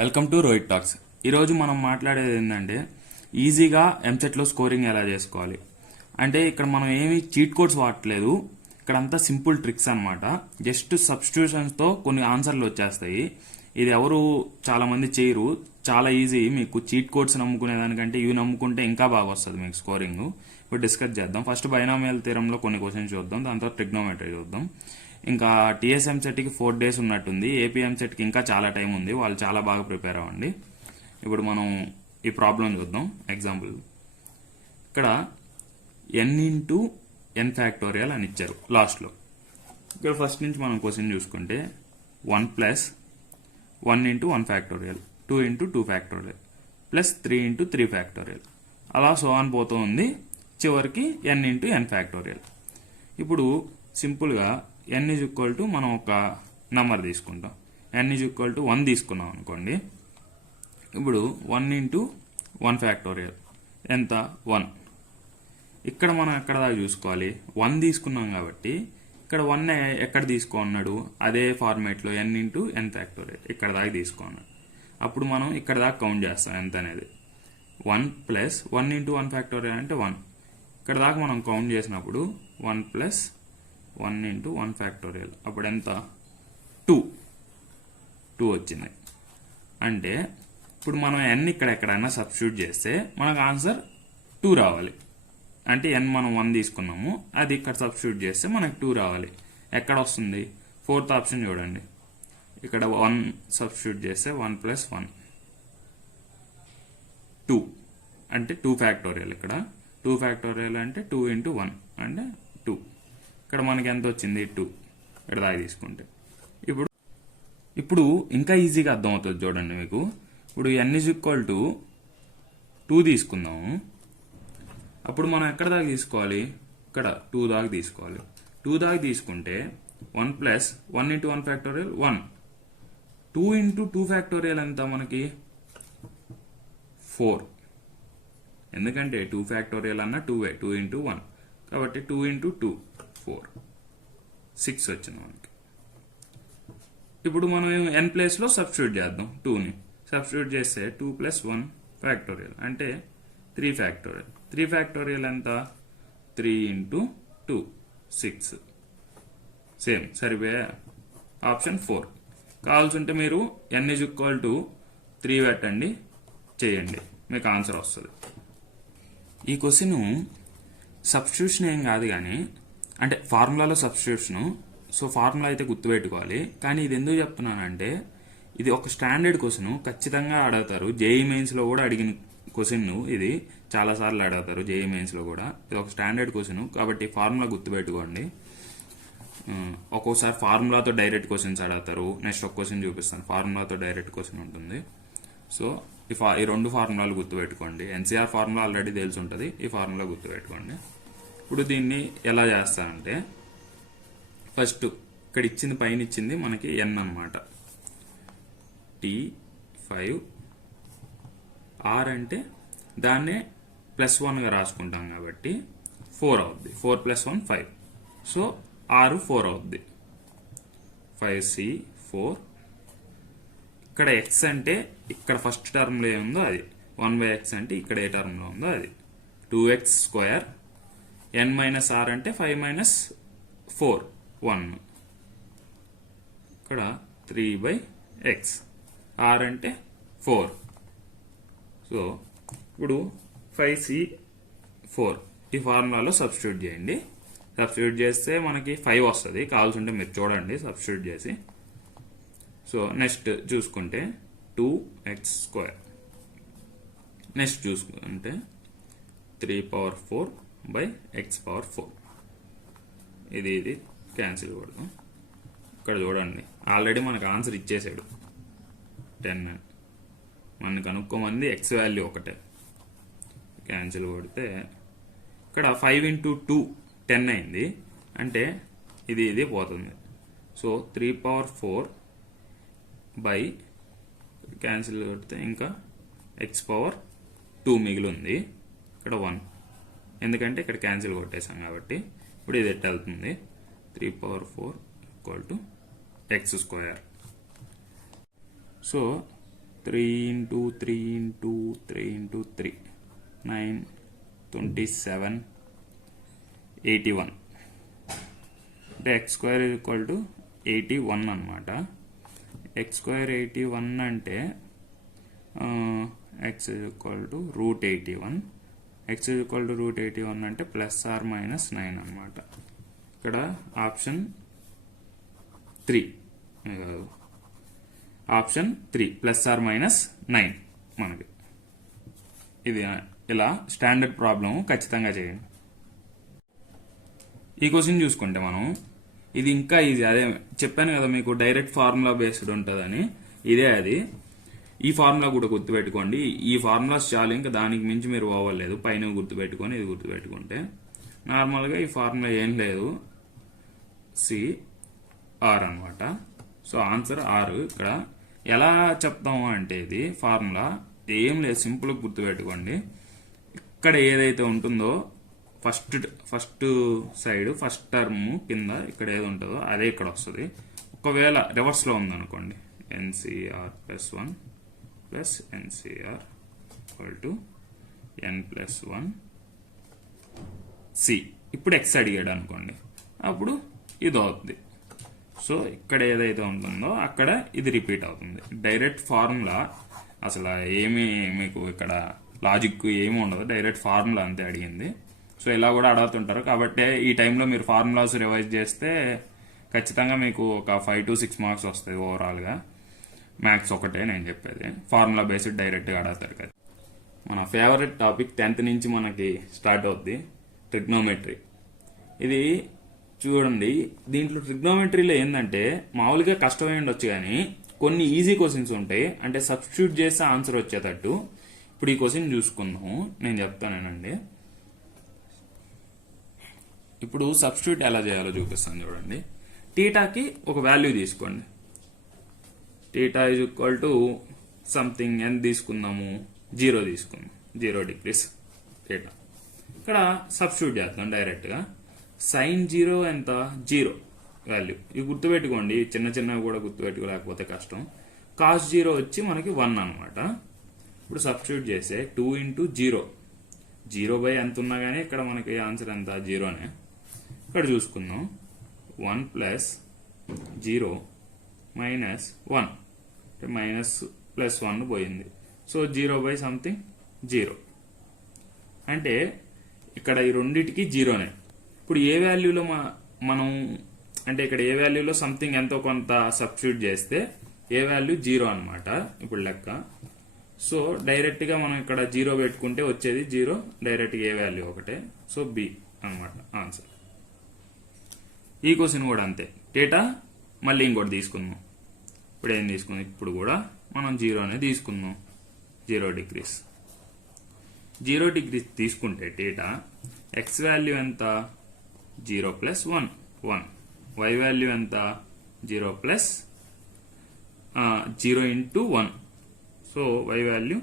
Welcome to Rohit talks. ఈరోజు మనం మాట్లాడేది ఏంటంటే ఈజీగా ఎంసెట్లో స్కోరింగ్ ఎలా చేసుకోవాలి. అంటే ఇక్కడ మనం ఏమి చీట్ కోడ్స్ వాడట్లేదు, ఇక్కడ అంతా సింపుల్ ట్రిక్స్ అన్నమాట. జస్ట్ సబ్స్టిట్యూషన్స్తో కొన్ని ఆన్సర్లు వచ్చేస్తాయి. ఇది ఎవరు చాలా మంది చేయరు, చాలా ఈజీ. మీకు చీట్ కోడ్స్ నమ్ముకునే దానికంటే ఇవి నమ్ముకుంటే ఇంకా బాగా వస్తుంది మీకు స్కోరింగ్. ఇప్పుడు డిస్కస్ చేద్దాం. ఫస్ట్ బైనామియల్ థియరంలో కొన్ని క్వశ్చన్స్ చూద్దాం, దాంతో ట్రిగ్నోమెట్రీ చూద్దాం. ఇంకా టీఎస్ ఎంసెట్కి 4 days ఉన్నట్టుంది. ఏపీ ఎంసెట్కి ఇంకా చాలా టైం ఉంది, వాళ్ళు చాలా బాగా ప్రిపేర్ అవ్వండి. ఇప్పుడు మనం ఈ ప్రాబ్లం చూద్దాం. ఎగ్జాంపుల్, ఇక్కడ ఎన్ ఇంటూ ఎన్ ఫ్యాక్టోరియల్ అని ఇచ్చారు లాస్ట్లో. ఇక్కడ ఫస్ట్ నుంచి మనం క్వశ్చన్ చూసుకుంటే 1 + 1 into 1 factorial, 2 into 2 factorial plus 3 into 3 factorial, అలా సో అని పోతూ ఉంది. చివరికి ఎన్ ఇంటూ ఎన్ ఫ్యాక్టోరియల్. ఇప్పుడు సింపుల్గా n ఈజ్ ఈక్వల్ టు మనం ఒక నంబర్ తీసుకుంటాం. n ఈజ్ ఈక్వల్ టు 1 తీసుకున్నాం అనుకోండి. ఇప్పుడు 1 ఇంటూ 1 ఫ్యాక్టోరియల్ ఎంత? 1. ఇక్కడ మనం ఎక్కడ దాకా చూసుకోవాలి? 1 తీసుకున్నాం కాబట్టి ఇక్కడ 1 ఎక్కడ తీసుకోన్నాడు? అదే ఫార్మేట్లో n ఇంటూ n ఫ్యాక్టోరియల్ ఇక్కడ దాకా తీసుకోన్నాడు. అప్పుడు మనం ఇక్కడ దాకా కౌంట్ చేస్తాం ఎంత అనేది. 1 + 1 ఇంటూ 1 ఫ్యాక్టోరియల్ అంటే 1. ఇక్కడ దాకా మనం కౌంట్ చేసినప్పుడు 1 + 1 ఇంటూ 1 ఫ్యాక్టోరియల్ అప్పుడు ఎంత? 2 వచ్చింది. అంటే ఇప్పుడు మనం n ఇక్కడ ఎక్కడైనా సబ్స్టిట్యూట్ చేస్తే మనకు ఆన్సర్ 2 రావాలి. అంటే n మనం 1 తీసుకున్నాము, అది ఇక్కడ సబ్స్టిట్యూట్ చేస్తే మనకు 2 రావాలి. ఎక్కడ వస్తుంది? 4th ఆప్షన్ చూడండి. ఇక్కడ 1 సబ్స్టిట్యూట్ చేస్తే 1 + 1 2 అంటే 2 ఫ్యాక్టోరియల్. ఇక్కడ 2 ఫ్యాక్టోరియల్ అంటే 2 ఇంటూ 1 అంటే 2. ఇక్కడ మనకి ఎంత వచ్చింది? 2 ఇక్కడ దాకా తీసుకుంటే. ఇప్పుడు ఇంకా ఈజీగా అర్థమవుతుంది చూడండి మీకు. ఇప్పుడు n ఈజ్ ఈక్వల్ టు 2 తీసుకుందాము. అప్పుడు మనం ఎక్కడ దాకా తీసుకోవాలి? ఇక్కడ 2 దాకా తీసుకోవాలి. 2 దాకా తీసుకుంటే 1 + 1 ఇంటూ 1 ఫ్యాక్టోరియల్ 1. 2 ఇంటూ 2 ఫ్యాక్టోరియల్ ఎంత మనకి? 4. ఎందుకంటే 2 ఫ్యాక్టోరియల్ అన్న 2 2 ఇంటూ 1 కాబట్టి 2 ఇంటూ 2 4 6 వచ్చింది మనకి. ఇప్పుడు మనం n ప్లేస్లో సబ్స్టిట్యూట్ చేద్దాం. 2ని సబ్స్టిట్యూట్ చేస్తే 2 + 1 ఫ్యాక్టోరియల్ అంటే 3 ఫ్యాక్టోరియల్. 3 ఫ్యాక్టోరియల్ ఎంత? 3 ఇంటూ 2 6. సేమ్ సరిపోయా. ఆప్షన్ 4. కావాల్సి ఉంటే మీరు n ఈజ్ ఈక్వల్ టు 3 పెట్టండి, చేయండి, మీకు ఆన్సర్ వస్తుంది. ఈ క్వశ్చన్ సబ్స్టిట్యూషన్ ఏం కాదు కానీ, అంటే ఫార్ములాలో సబ్స్టిట్యూషను. సో ఫార్ములా అయితే గుర్తుపెట్టుకోవాలి. కానీ ఇది ఎందుకు చెప్తున్నానంటే ఇది ఒక స్టాండర్డ్ క్వశ్చన్, ఖచ్చితంగా అడుగుతారు. జేఈ మెయిన్స్లో కూడా అడిగిన క్వశ్చన్ ఇది, చాలాసార్లు అడుగుతారు జేఈ మెయిన్స్లో కూడా. ఇది ఒక స్టాండర్డ్ క్వశ్చన్ కాబట్టి ఫార్ములా గుర్తుపెట్టుకోండి. ఒక్కోసారి ఫార్ములాతో డైరెక్ట్ క్వశ్చన్స్ అడుగుతారు. నెక్స్ట్ ఒక క్వశ్చన్ చూపిస్తాను, ఫార్ములాతో డైరెక్ట్ క్వశ్చన్ ఉంటుంది. సో ఈ 2 ఫార్ములాలు గుర్తుపెట్టుకోండి. ఎన్సీఆర్ ఫార్ములా ఆల్రెడీ తెలిసి ఉంటుంది, ఈ ఫార్ములా గుర్తుపెట్టుకోండి. ఇప్పుడు దీన్ని ఎలా చేస్తానంటే ఫస్ట్ ఇక్కడ ఇచ్చింది, పైన ఇచ్చింది మనకి n అన్నమాట. T5 R అంటే దాన్నే +1గా రాసుకుంటాం కాబట్టి 4 అవుద్ది. 4 + 1 5. సో R 4 అవుద్ది. 5C4. ఇక్కడ x అంటే ఇక్కడ ఫస్ట్ టర్మ్లో ఏముందో అది, 1/x అంటే ఇక్కడ ఏ టర్మ్లో ఉందో అది. 2x². n - r అంటే 5 - 4 1. ఇక్కడ 3/x. r అంటే 4. సో ఇప్పుడు 5C4 ఈ ఫార్ములాలో సబ్స్టిట్యూట్ చేయండి. సబ్స్టిట్యూట్ చేస్తే మనకి 5 వస్తుంది. కావాల్సి ఉంటే మీరు చూడండి సబ్స్టిట్యూట్ చేసి. సో నెక్స్ట్ చూసుకుంటే 2x². నెక్స్ట్ చూసుకుంటే 3/4/x⁴. ఇది క్యాన్సిల్ కొడదాం. ఇక్కడ చూడండి ఆల్రెడీ మనకు ఆన్సర్ ఇచ్చేసాడు 10. మనకు కనుక్కోమంది x వాల్యూ ఒకటే. క్యాన్సిల్ కొడితే ఇక్కడ 5 ఇంటూ 2 10 అయింది. అంటే ఇది పోతుంది. సో 3/4 క్యాన్సిల్ కొడితే ఇంకా x⁴ మిగిలి ఉంది. ఇక్కడ 1, ఎందుకంటే ఇక్కడ క్యాన్సిల్ కొట్టేసాం కాబట్టి. ఇప్పుడు ఇది ఎట్ వెళ్తుంది. 3/4 = x². So 3 into 3 into 3 into 3 9 27 81 అంటే ఎక్స్ స్క్వేర్ ఈక్వల్ టు 81 అనమాట. ఎక్స్ స్క్వేర్ 81 అంటే x equal to root 81. X equal to root 81 అంటే ప్లస్ ఆర్ మైనస్ 9 అనమాట. ఇక్కడ option 3 option 3 plus or minus 9 మనకి. ఇది ఇలా స్టాండర్డ్ ప్రాబ్లం ఖచ్చితంగా చేయండి. ఈ క్వశ్చన్ చూసుకుంటే మనం ఇది ఇంకా ఈజీ. అదే చెప్పాను కదా మీకు డైరెక్ట్ ఫార్ములా బేస్డ్ ఉంటుందని, ఇదే అది. ఈ ఫార్ములా కూడా గుర్తుపెట్టుకోండి. ఈ ఫార్ములాస్ చాలు, ఇంకా దానికి మించి మీరు పోవలేదు. పైన గుర్తుపెట్టుకొని ఇది గుర్తుపెట్టుకుంటే నార్మల్గా ఈ ఫార్ములా ఏం లేదు, సిఆర్ అనమాట. So answer R. ఇక్కడ ఎలా చెప్తాము అంటే ఇది ఫార్ములా ఏం లేదు, సింపుల్గా గుర్తుపెట్టుకోండి. ఇక్కడ ఏదైతే ఉంటుందో ఫస్ట్ సైడ్ ఫస్ట్ టర్మ్ కింద ఇక్కడ ఏది ఉంటుందో అదే ఇక్కడ వస్తుంది. ఒకవేళ రివర్స్లో ఉందనుకోండి, NCR plus 1 plus NCR equal to N plus 1 C. ఇప్పుడు ఎక్స్ అడిగాడు అనుకోండి, అప్పుడు ఇది అవుతుంది. సో ఇక్కడ ఏదైతే ఉంటుందో అక్కడ ఇది రిపీట్ అవుతుంది. డైరెక్ట్ ఫార్ములా అసలు ఏమీ మీకు ఇక్కడ లాజిక్ ఏమి ఉండదు, డైరెక్ట్ ఫార్ములా అంతే అడిగింది. సో ఇలా కూడా అడుగుతుంటారు. కాబట్టి ఈ టైంలో మీరు ఫార్ములాస్ రివైజ్ చేస్తే ఖచ్చితంగా మీకు ఒక 5 to 6 మార్క్స్ వస్తాయి ఓవరాల్గా. మ్యాథ్స్ ఒకటే నేను చెప్పేది, ఫార్ములా బేస్డ్ డైరెక్ట్గా అడుగుతారు కదా. మన ఫేవరెట్ టాపిక్ 10th నుంచి మనకి స్టార్ట్ అవుద్ది, ట్రిగ్నోమెట్రీ. ఇది చూడండి, దీంట్లో ట్రిగ్నోమెట్రీలో ఏంటంటే మామూలుగా కష్టమై ఉండొచ్చు కానీ కొన్ని ఈజీ క్వశ్చన్స్ ఉంటాయి, అంటే సబ్స్టిట్యూట్ చేస్తే ఆన్సర్ వచ్చేటట్టు. ఇప్పుడు ఈ క్వశ్చన్ చూసుకుందాము, నేను చెప్తానేనండి. ఇప్పుడు సబ్స్టిట్యూట్ ఎలా చేయాలో చూపిస్తాను చూడండి. టీటాకి ఒక వాల్యూ తీసుకోండి. Theta is equal to something ఎంత తీసుకుందాము, 0 తీసుకుందాం, 0 degrees టీటా. ఇక్కడ సబ్స్టిట్యూట్ చేద్దాం డైరెక్ట్గా. సైన్ 0 ఎంత, 0 వాల్యూ. ఇవి గుర్తుపెట్టుకోండి, చిన్న చిన్నవి కూడా గుర్తుపెట్టుకోలేకపోతే కష్టం. కాస్ 0 వచ్చి మనకి 1 అనమాట. ఇప్పుడు సబ్స్టిట్యూట్ చేస్తే 2 into 0, 0 ఎంత ఉన్నా కానీ ఇక్కడ మనకి ఆన్సర్ ఎంత, 0నే. ఇక్కడ చూసుకుందాం, 1 ప్లస్ 0 మైనస్ 1 అంటే మైనస్ ప్లస్ 1 పోయింది. సో 0 సంథింగ్ 0 అంటే ఇక్కడ ఈ రెండింటికి 0నే. ఇప్పుడు ఏ వాల్యూలో మనం అంటే ఇక్కడ ఏ వాల్యూలో సంథింగ్ ఎంతో కొంత సబ్స్టిట్యూట్ చేస్తే ఏ వాల్యూ 0 అనమాట ఇప్పుడు లెక్క. సో డైరెక్ట్గా మనం ఇక్కడ 0 పెట్టుకుంటే వచ్చేది 0, డైరెక్ట్గా ఏ వాల్యూ ఒకటే. సో బి అనమాట ఆన్సర్. ఈ క్వశ్చన్ కూడా అంతే. డేటా మళ్ళీ ఇంకోటి తీసుకుందాం. ఇప్పుడు ఏం తీసుకుందాం, ఇప్పుడు కూడా మనం 0నే తీసుకుందాం, 0 degrees. 0 degrees తీసుకుంటే డేటా ఎక్స్ వాల్యూ ఎంత, 0 ప్లస్ 1 1, వై వాల్యూ ఎంత, 0 plus 0 into 1. So y value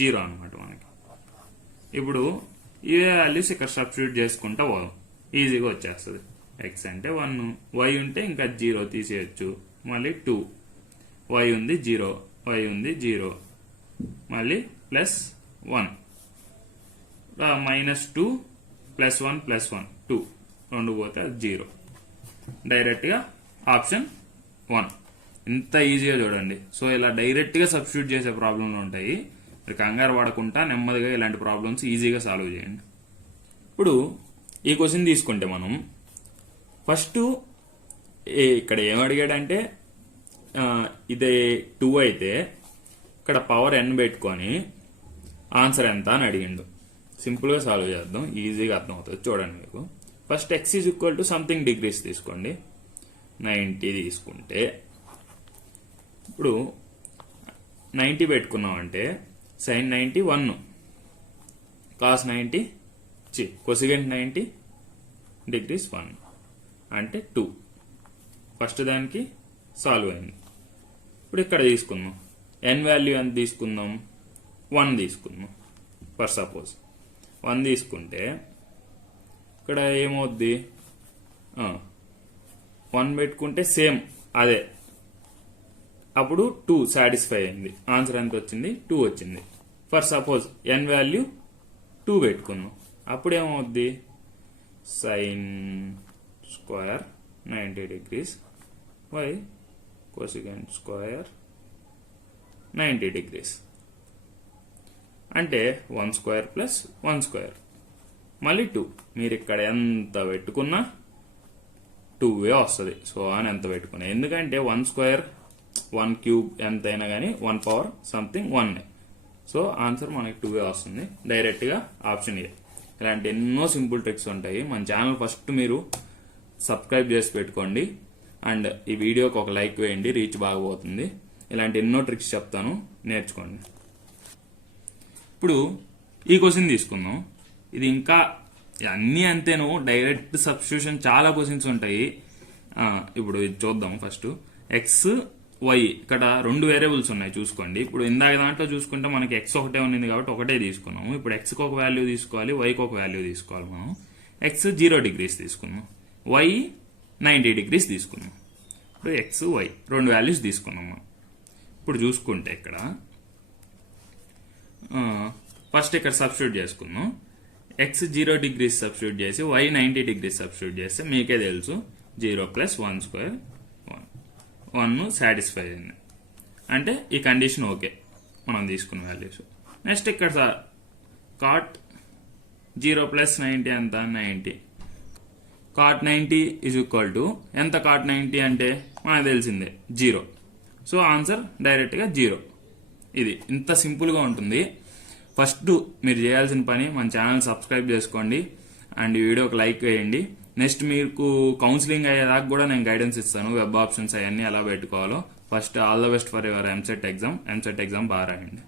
0 అనమాట మనకి. ఇప్పుడు ఈ వాల్యూస్ ఇక్కడ సబ్స్టిట్యూట్ చేసుకుంటా పోదాం, ఈజీగా వచ్చేస్తుంది. ఎక్స్ అంటే 1, వై ఉంటే ఇంకా 0 తీసేయచ్చు, మళ్ళీ 2, వై ఉంది 0, వై ఉంది 0, మళ్ళీ ప్లస్ 1, మైనస్ 2 ప్లస్ 1 ప్లస్ 1 2, 2 పోతే 0. డైరెక్ట్గా ఆప్షన్ 1. ఇంత ఈజీగా చూడండి. సో ఇలా డైరెక్ట్గా సబ్స్టిట్యూట్ చేసే ప్రాబ్లంలు ఉంటాయి, మీరు కంగారు పడకుండా నెమ్మదిగా ఇలాంటి ప్రాబ్లమ్స్ ఈజీగా సాల్వ్ చేయండి. ఇప్పుడు ఈ క్వశ్చన్ తీసుకుంటే మనం ఫస్ట్ ఇక్కడ ఏం అడిగాడంటే ఇదే 2 అయితే ఇక్కడ పవర్ n పెట్టుకొని ఆన్సర్ ఎంత అని అడిగిండు. సింపుల్గా సాల్వ్ చేద్దాం, ఈజీగా అర్థమవుతుంది చూడండి మీకు. First X is equal to something degrees తీసుకోండి, 90 తీసుకుంటే ఇప్పుడు 90 పెట్టుకున్నామంటే సైన్ 90 1, కాస్ 90 కొసిగెంట్ 90 degrees 1 అంటే 2. ఫస్ట్ దానికి సాల్వ్ అయింది. ఇప్పుడు ఇక్కడ తీసుకుందాం, ఎన్ వాల్యూ ఎంత తీసుకుందాం, 1 తీసుకుందాం. ఫర్ సపోజ్ 1 తీసుకుంటే ఇక్కడ ఏమవుద్ది, 1 పెట్టుకుంటే సేమ్ అదే అప్పుడు 2 సాటిస్ఫై అయింది. ఆన్సర్ ఎంత వచ్చింది? 2 వచ్చింది. ఫర్ సపోజ్ n వాల్యూ 2 పెట్టుకుందాం. అప్పుడేమవుద్ది? Sine square 90 degrees by cosecant square 90 degrees అంటే 1 స్క్వేర్ ప్లస్ 1 స్క్వేర్ మళ్ళీ 2. మీరు ఇక్కడ ఎంత పెట్టుకున్నా 2 వస్తుంది. సో అని ఎంత పెట్టుకున్నా, ఎందుకంటే 1 స్క్వేర్ 1 క్యూబ్ ఎంత అయినా కానీ 1 పవర్ సంథింగ్ 1. సో ఆన్సర్ మనకి 2 వస్తుంది డైరెక్ట్గా ఆప్షన్ ఏ. ఇలాంటి ఎన్నో సింపుల్ ట్రిక్స్ ఉంటాయి. మన ఛానల్ ఫస్ట్ మీరు సబ్స్క్రైబ్ చేసి పెట్టుకోండి అండ్ ఈ వీడియోకి ఒక లైక్ వేయండి, రీచ్ బాగా పోతుంది. ఇలాంటి ఎన్నో ట్రిక్స్ చెప్తాను, నేర్చుకోండి. ఇప్పుడు ఈ క్వశ్చన్ తీసుకుందాం. ఇది ఇంకా అన్నీ అంతేను, డైరెక్ట్ సబ్స్టిట్యూషన్ చాలా క్వశ్చన్స్ ఉంటాయి. ఇప్పుడు ఇది చూద్దాం. ఫస్ట్ ఎక్స్ వై, ఇక్కడ 2 వేరియబుల్స్ ఉన్నాయి చూసుకోండి. ఇప్పుడు ఇందాక దాంట్లో చూసుకుంటే మనకి ఎక్స్ ఒకటే ఉన్నది కాబట్టి ఒకటే తీసుకున్నాము. ఇప్పుడు ఎక్స్కి ఒక వాల్యూ తీసుకోవాలి, వైకి ఒక వాల్యూ తీసుకోవాలి. మనం ఎక్స్ 0 degrees తీసుకున్నాం, వై 90 degrees తీసుకున్నాం. ఇప్పుడు ఎక్స్ వై 2 వాల్యూస్ తీసుకున్నాం మనం. ఇప్పుడు చూసుకుంటే ఇక్కడ ఫస్ట్ ఇక్కడ సబ్స్టిట్యూట్ చేసుకుందాం. ఎక్స్ 0 degrees సబ్స్టిట్యూట్ చేసి వై 90 degrees సబ్స్టిట్యూట్ చేస్తే మీకే తెలుసు 0 ప్లస్ 1 స్క్వేర్ 1 సాటిస్ఫై అయింది. అంటే ఈ కండిషన్ ఓకే మనం తీసుకున్న వాల్యూస్. నెక్స్ట్ ఇక్కడ కాట్ 0 ప్లస్ 90 ఎంత? 90. కాట్ 90 ఈజ్ ఈక్వల్ టు ఎంత? కాట్ 90 అంటే మనకు తెలిసిందే 0. సో ఆన్సర్ డైరెక్ట్గా 0. ఇది ఇంత సింపుల్గా ఉంటుంది. ఫస్ట్ మీరు చేయాల్సిన పని మన ఛానల్ సబ్స్క్రైబ్ చేసుకోండి అండ్ ఈ వీడియోకి లైక్ వేయండి. నెక్స్ట్ మీకు కౌన్సిలింగ్ అయ్యేదాకా కూడా నేను గైడెన్స్ ఇస్తాను, వెబ్ ఆప్షన్స్ అవన్నీ ఎలా పెట్టుకోవాలో. First all the best for your EAMCET exam బాగా రాయండి.